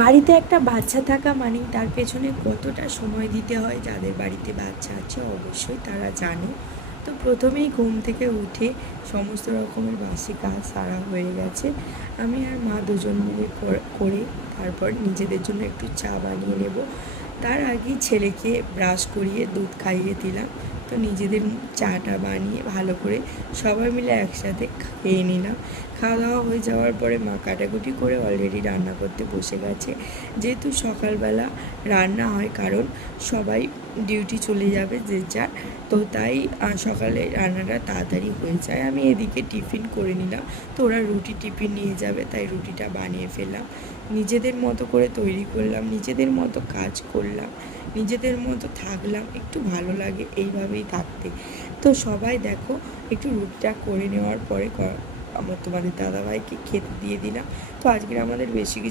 বাড়িতে একটা বাচ্চা থাকা মানেই তার পেছনে কতটা সময় দিতে হয়, যাদের বাড়িতে বাচ্চা আছে অবশ্যই তারা জানে। তো প্রথমেই ঘুম থেকে উঠে সমস্ত রকমের বাসি কাজ সারা হয়ে গেছে। আমি আর মা দুজন মিলে করে তারপর নিজেদের জন্য একটু চা বানিয়ে নেব। তার আগেই ছেলেকে ব্রাশ করিয়ে দুধ খাইয়ে দিলাম। তো নিজেদের চাটা বানিয়ে ভালো করে সবাই মিলে একসাথে খেয়ে নিলাম। খাওয়া দাওয়া হয়ে যাওয়ার পরে মা কাটাকুটি করে অলরেডি রান্না করতে বসে গেছে। যেহেতু সকালবেলা রান্না হয়, কারণ সবাই ডিউটি চলে যাবে যে যার, তো তাই সকালে রান্নাটা তাড়াতাড়ি হয়ে যায়। আমি এদিকে টিফিন করে নিলাম। তো ওরা রুটি টিফিন নিয়ে যাবে, তাই রুটিটা বানিয়ে ফেললাম। নিজেদের মতো করে তৈরি করলাম, নিজেদের মতো কাজ করলাম, নিজেদের মতো থাকলাম। একটু ভালো লাগে এইভাবেই থাকতে। তো সবাই দেখো একটু রুটিটা করে নেওয়ার পরে তোমাদের দাদাভাইকে খেতে দিয়ে দিলাম। তো আজকের আমাদের বেশি কিছু